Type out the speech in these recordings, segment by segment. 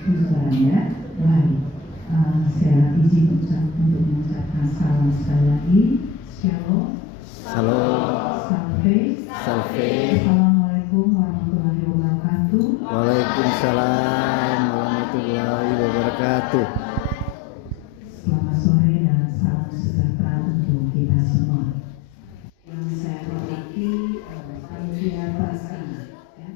ya. Baik, saya izin untuk mengucapkan salam sekali lagi. Shalom. Salam. Salve. Salve. Assalamualaikum warahmatullahi wabarakatuh. Waalaikumsalam warahmatullahi wabarakatuh. Selamat sore dan salam sejahtera untuk kita semua. Yang saya hormati panitia pelaksana, ya.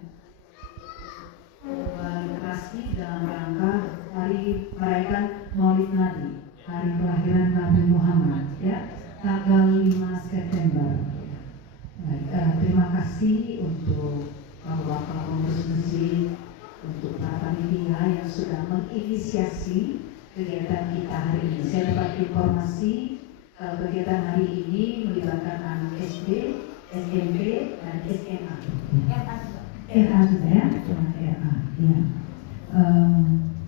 Berkreasi dalam rangka hari merayakan Maulid Nabi, hari kelahiran Nabi Muhammad, ya, tanggal 5 September. Baik, terima kasih untuk Bapak pengurus masjid, untuk para panitia yang sudah menginisiasi kegiatan kita hari ini. Saya dapat informasi kegiatan hari ini melibatkan anak SD, SMP, dan SMA. RA juga ya, RA. Ya.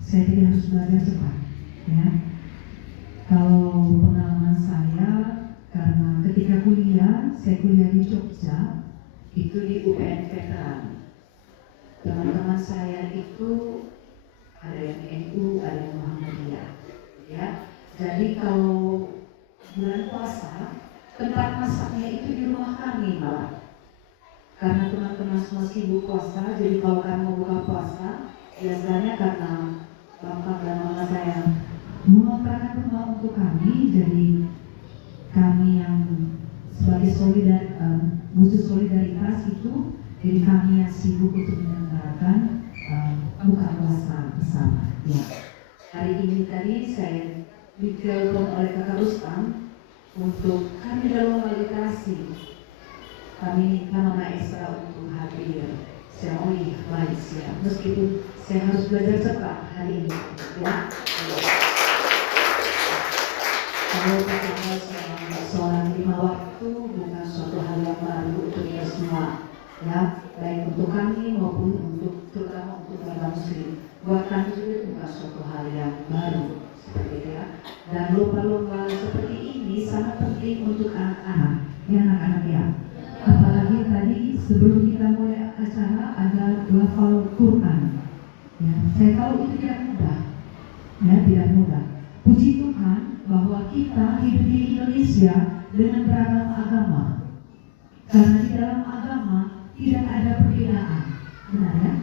Saya tidak harus belajar cepat. Ya. Kalau pengalaman saya, karena ketika kuliah, saya kuliah di Jogja, itu di UPN Veteran. Teman-teman saya itu ada yang NU, ada yang Muhammadiyah, ya. Jadi kalau bulan puasa, tempat masaknya itu di rumah kami malah. Karena teman-teman semua sibuk puasa, jadi kalau kami mau buka puasa, biasanya karena bapak dan mama saya mengontrakkan rumah untuk kami, jadi kami yang sebagai musuh solidaritas itu, jadi kami yang sibuk untuk menyelenggarakan buka puasa bersama. Ya. Hari ini tadi saya ditelepon oleh Kakak Rustam untuk kami dalam literasi. Kami minta Mama Esa untuk hadir. Saya baik siap. Meskipun saya harus belajar cepat hari ini, ya. Kalau pertama sholat 5 waktu bukan suatu hal yang baru untuk kita semua, ya, baik untuk kami maupun untuk terutama untuk bangsa muslim. Buat kami juga bukan suatu hal yang baru seperti itu, ya. Dan lomba-lomba seperti ini sangat penting untuk anak-anak, ya anak-anak ya. Apalagi tadi sebelum kita mulai acara ada lafal Quran. Ya, saya tahu itu tidak mudah, ya tidak mudah. Puji Tuhan bahwa kita hidup di Indonesia dengan beragam agama. Karena di dalam agama tidak ada perbedaan, benar ya?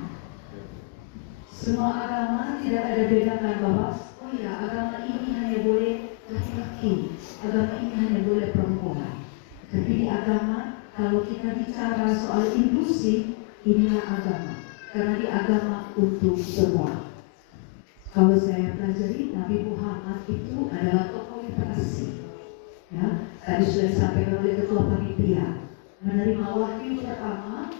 Semua agama tidak ada bedakan bahwa oh ya agama ini hanya boleh laki-laki, agama ini hanya boleh perempuan. Tapi di agama kalau kita bicara soal inklusi, inilah agama. Karena di agama untuk semua. Kalau saya pelajari, Nabi Muhammad itu adalah tokoh literasi. Ya, tadi sudah disampaikan oleh Ketua Panitia. Menerima wahyu pertama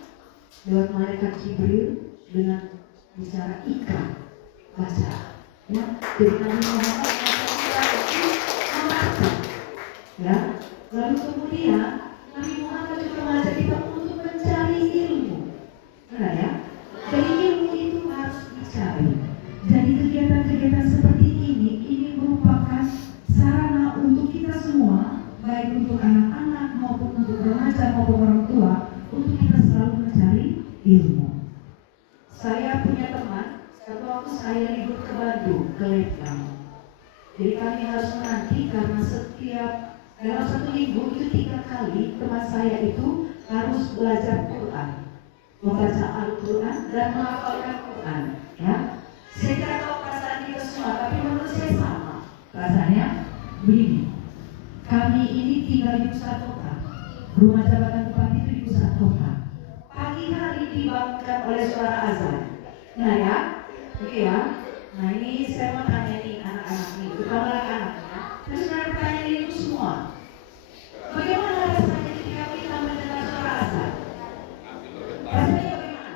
lewat malaikat Jibril dengan bicara ikra, baca. Ya, jadi Nabi Muhammad itu membaca. Ya, lalu kemudian Nabi Muhammad juga mengajak kita untuk mencari ilmu. Benar ya? Jadi ilmu itu harus dicari. Jadi kegiatan-kegiatan seperti ini merupakan sarana untuk kita semua, baik untuk anak-anak maupun untuk remaja maupun orang tua, untuk kita selalu mencari ilmu. Saya punya teman, satu waktu saya libur ke Bandung, ke Lembang. Jadi kami harus menanti karena setiap dalam satu minggu itu 3 kali teman saya itu harus belajar Quran, membaca Al-Quran dan menghafalkan Quran. Ya. Saya tidak tahu perasaan kita semua, tapi menurut saya sama. Rasanya begini, kami ini tinggal di pusat kota, rumah jabatan bupati itu di pusat kota. Pagi hari dibangunkan oleh suara azan. Nah ya, oke ya. Nah ini saya mau tanya nih anak-anak nih, terutama anak-anak. Terus saya pertanyaan ini semua. Bagaimana rasanya ketika kita mendengar suara azan? Rasanya bagaimana?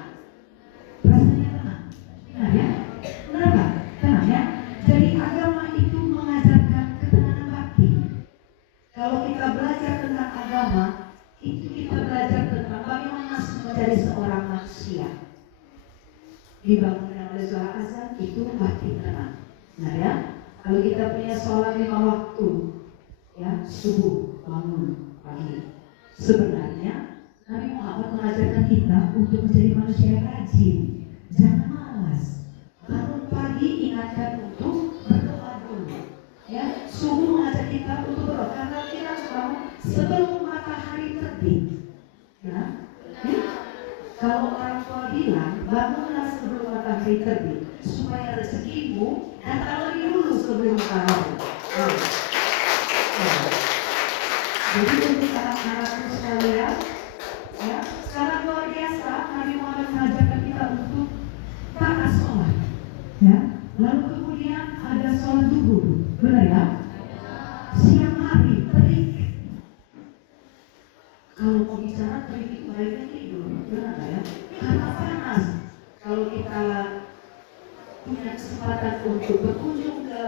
Rasanya tenang. Benar ya? Kenapa? Tenang ya. Jadi agama itu mengajarkan ketenangan hati. Kalau kita belajar tentang agama, itu kita belajar tentang bagaimana menjadi seorang manusia. Dibangunkan oleh suara azan itu hati tenang. Nah ya, kalau kita punya sholat 5 waktu, ya subuh bangun pagi. Sebenarnya Nabi Muhammad mengajarkan kita untuk menjadi manusia yang rajin. Jangan malas. Bangun pagi kita untuk berdoa karena kita tahu sebelum matahari terbit. Ya. Kalau orang tua bilang bangunlah sebelum matahari terbit supaya rezekimu datang lebih dulu sebelum matahari. Jadi untuk anak-anakku sekalian, ya, sekarang luar biasa Nabi Muhammad mengajarkan kita untuk taat sholat. Ya. Lalu kemudian ada sholat zuhur, benar ya? Siang hari terik. Kalau mau bicara terik itu baiknya tidur, benar ya? Karena panas. Kalau kita punya kesempatan untuk berkunjung ke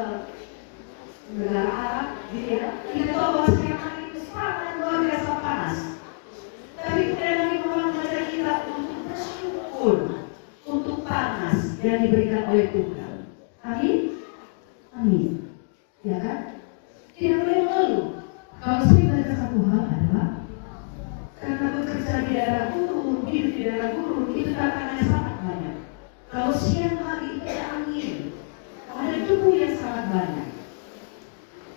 negara Arab, gitu ya, kita tahu bahwa siang hari itu sangat luar biasa panas. Tapi kemudian Nabi Muhammad mengajak kita untuk bersyukur untuk panas yang diberikan oleh Tuhan. Amin? Amin. Ya kan? Tidak boleh mengeluh. Kalau saya belajar satu hal adalah karena bekerja di daerah gurun, hidup di daerah gurun, itu tantangannya sangat banyak. Kalau siang hari itu ada angin, ada debu yang sangat banyak.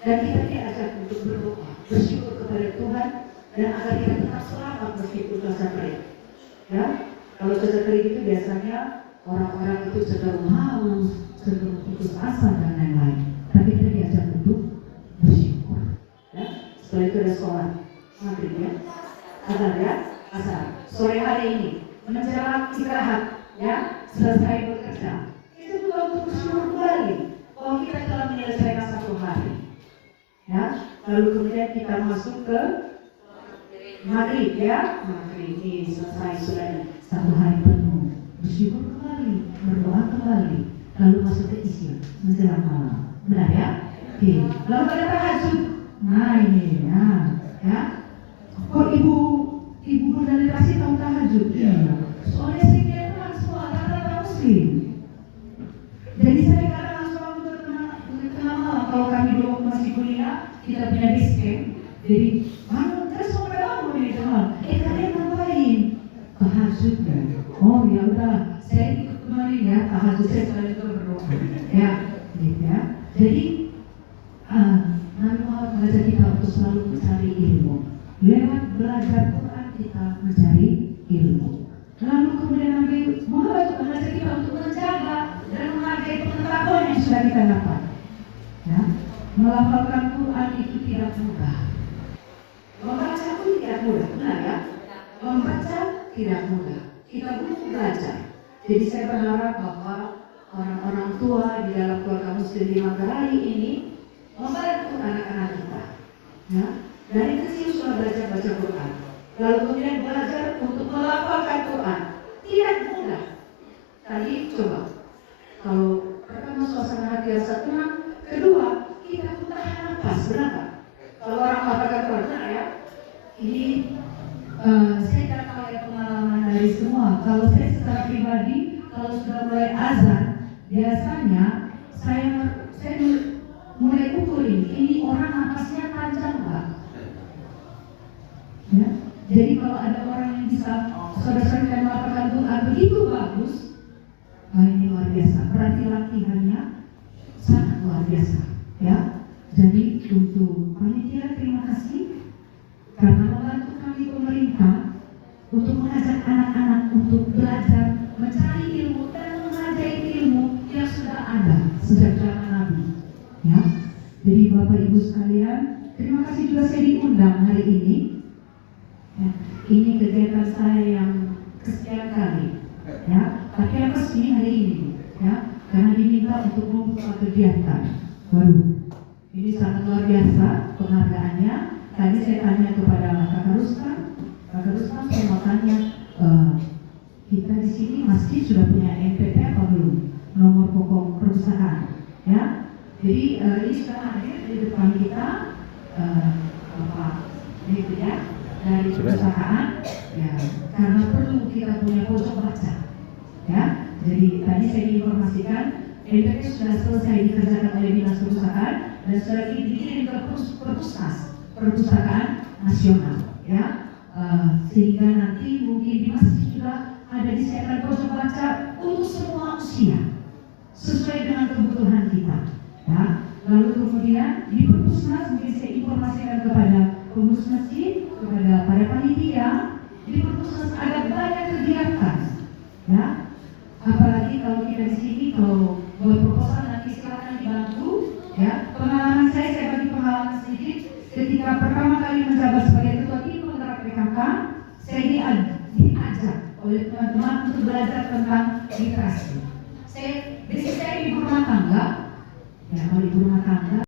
Dan kita diajak untuk berdoa, bersyukur kepada Tuhan, dan agar kita tetap selamat meskipun cuaca terik. Ya, kalau cuaca terik itu biasanya orang-orang itu cenderung haus, cenderung putus asa dan lain-lain. Tapi kita diajak untuk bersyukur. Ya, setelah itu ada sholat maghrib ya, azan ya, asar. Sore hari ini menjelang istirahat, ya, selesai bekerja. Itu juga untuk bersyukur kembali bahwa kita telah menyelesaikan satu hari. Ya, lalu kemudian kita masuk ke maghrib ya, maghrib ini selesai sudah satu hari penuh. Bersyukur kembali, berdoa kembali, lalu masuk ke isya menjelang malam. Benar ya? Oke. Lalu ada tahajud. Nah ini ya. Kok ibu berdelegasi tahu tahajud? Iya. Soalnya saya kira semua rata-rata muslim. Jadi saya kadang langsung waktu tengah malam kalau kami dulu masih kuliah kita punya discount. Jadi bangun terus sampai bangun di tengah. Kalian ngapain? Tahajud kan? Oh ya udah, saya ikut kembali ya tahajud saya setelah itu berdoa. Ya, gitu ya. Jadi Nabi Muhammad mengajak kita untuk selalu mencari ilmu. Lewat belajar Quran kita mencari ilmu. Lalu kemudian Nabi Muhammad mengajak kita untuk menjaga dan menghargai pengetahuan yang sudah kita dapat. Ya, melafalkan Quran itu tidak mudah. Membaca pun tidak mudah, benar ya? Membaca tidak mudah. Kita butuh belajar. Jadi saya berharap bahwa orang-orang tua di dalam keluarga muslim di Manggarai ini membantu anak-anak kita. Ya, dari kecil sudah belajar baca Quran. Lalu kemudian belajar untuk melafalkan Quran. Tidak mudah. Tadi coba, kalau pertama suasana hati rasa tenang, kedua kita pun tahan nafas, benar nggak? Kalau orang melafalkan Quran, benar ya? Ini saya tidak tahu ya pengalaman dari semua. Kalau saya secara pribadi, kalau sudah mulai azan, biasanya saya mulai ukur ini orang nafasnya panjang nggak? Ya. Jadi kalau ada orang yang bisa saudara-saudara melakukan Quran begitu bagus, ini luar biasa. Berarti latihannya sangat luar biasa. Ya. Jadi untuk panitia terima kasih karena membantu kami pemerintah untuk mengajak anak-anak untuk belajar mencari ilmu dan menghargai ilmu yang sudah ada sejak zaman Nabi. Ya, jadi Bapak Ibu sekalian, terima kasih juga saya diundang hari ini. Ya, ini kegiatan saya yang kesekian kali. Ya, tapi yang resmi hari ini. Ya, karena diminta untuk membuka kegiatan. Waduh, ini sangat luar biasa penghargaannya. Tadi saya tanya kepada Kakak Rustam saya mau tanya, kita di sini masjid sudah punya NPT apa belum? Nomor pokok perusahaan, ya. Jadi ini sudah hadir di depan kita, Bapak, gitu ya, dari perusahaan, ya. Karena perlu kita punya pojok baca, ya. Jadi tadi saya informasikan NPT sudah selesai dikerjakan oleh dinas perusahaan dan sudah dikirim ke perpustakaan nasional, ya. Sehingga nanti mungkin di masjid juga ada disediakan pojok baca untuk semua usia sesuai dengan kebutuhan kita. Ya. Lalu kemudian di perpustakaan mungkin kepada pengurus masjid, kepada para panitia, di perpusat ada banyak kegiatan, ya. Apalagi kalau kita di sini kalau buat proposal nanti silakan dibantu, ya. Pengalaman saya bagi pengalaman sedikit ketika pertama kali menjabat sebagai ketua tim penggerak PKK, saya diajak oleh teman-teman untuk belajar tentang literasi. Saya ibu rumah tangga, ya, kalau ibu rumah tangga